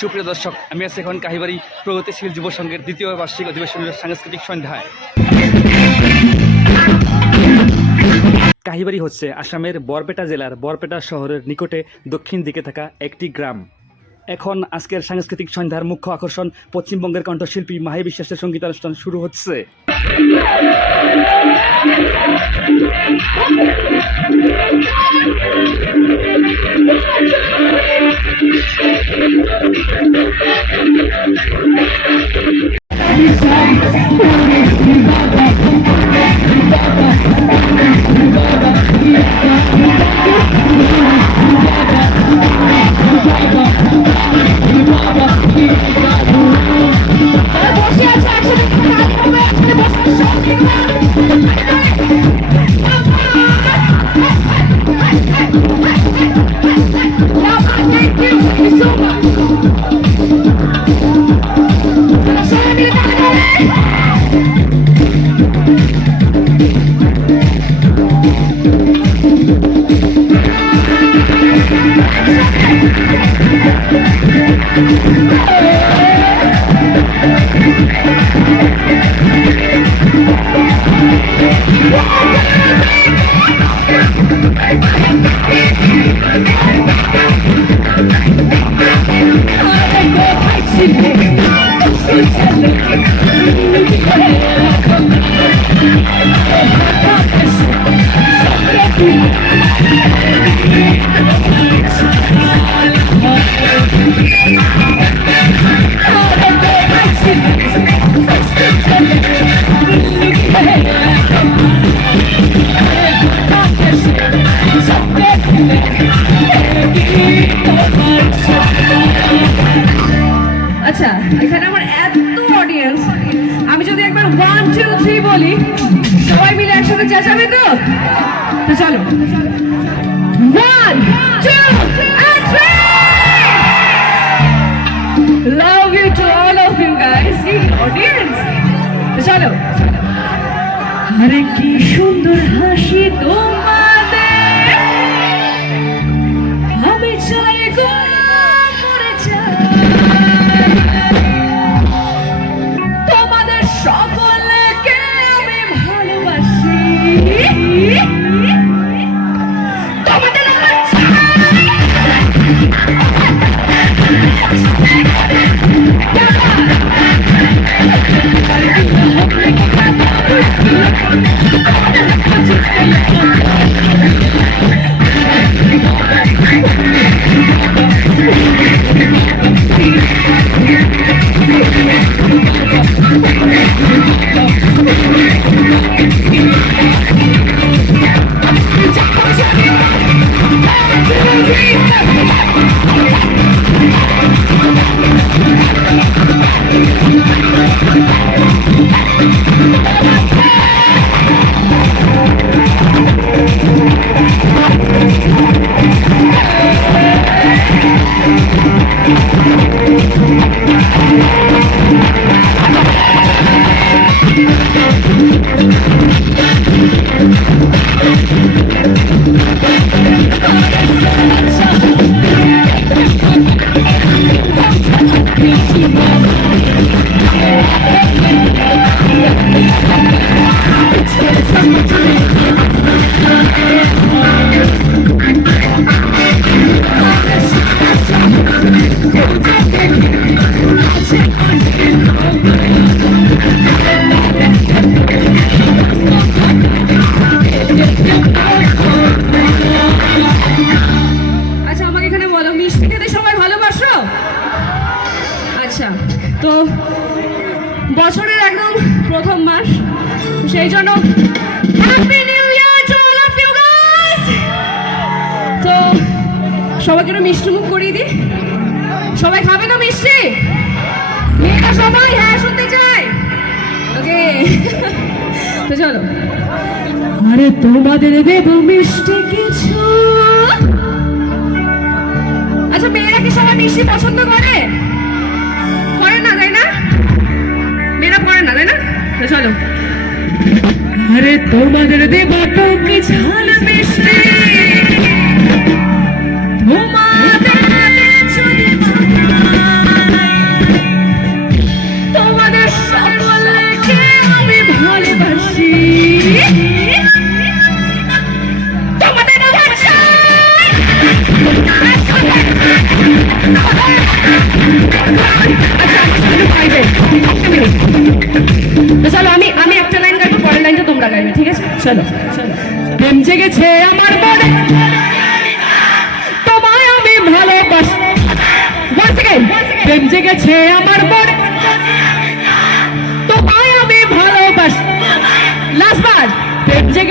সুপ্রিয় দর্শক, আমি আছি এখন কাহিবাড়ি প্রগতিশীল যুব সংঘের দ্বিতীয় বার্ষিক অধিবেশনের সাংস্কৃতিক সন্ধ্যায়। কাহিবাড়ি হচ্ছে আসামের বরপেটা জেলার বরপেটা শহরের নিকটে দক্ষিণ দিকে থাকা একটি গ্রাম। এখন আজকের সাংস্কৃতিক সন্ধ্যার মুখ্য আকর্ষণ পশ্চিমবঙ্গের কণ্ঠশিল্পী মাহি বিশ্বাসের সঙ্গীতানুষ্ঠান শুরু হচ্ছে। বসে আচ্ছা যদি একবার ওয়ান টু থ্রি বলি, সবাই মিলে একসাথে চেঁচাবে তো? তো চলো। One two love you too চলো। আরে কি সুন্দর হাসি তোমাদের আচ্ছা সেই জন্য তো সবাইকে একটু মিষ্টি মুখ করিয়ে দিই? সবাই খাবে তো মিষ্টি? মেয়েটা সবাই হ্যাঁ শুনতে চাই ওকে। তো চলো। আরে তোমাদের দেব মিষ্টি কিছু? আচ্ছা মেয়েরা কি সবাই মিষ্টি পছন্দ করে? করে না, তাই না? মেয়েরা করে না, তাই না? তো চলো। আরে তোমাদের দেব কি ঝাল মিষ্টি। তো চলো, আমি আমি একটা লাইন গাইবো, পরের লাইনটা তোমরা গাইবে, ঠিক আছে? চলো প্রেম জেগেছে আমার মনে তোমায় আমি ভালোবাস। Once again প্রেম জেগেছে আমার মনে তোমায় আমি ভালোবাস। লাস্ট বার প্রেম জেগেছে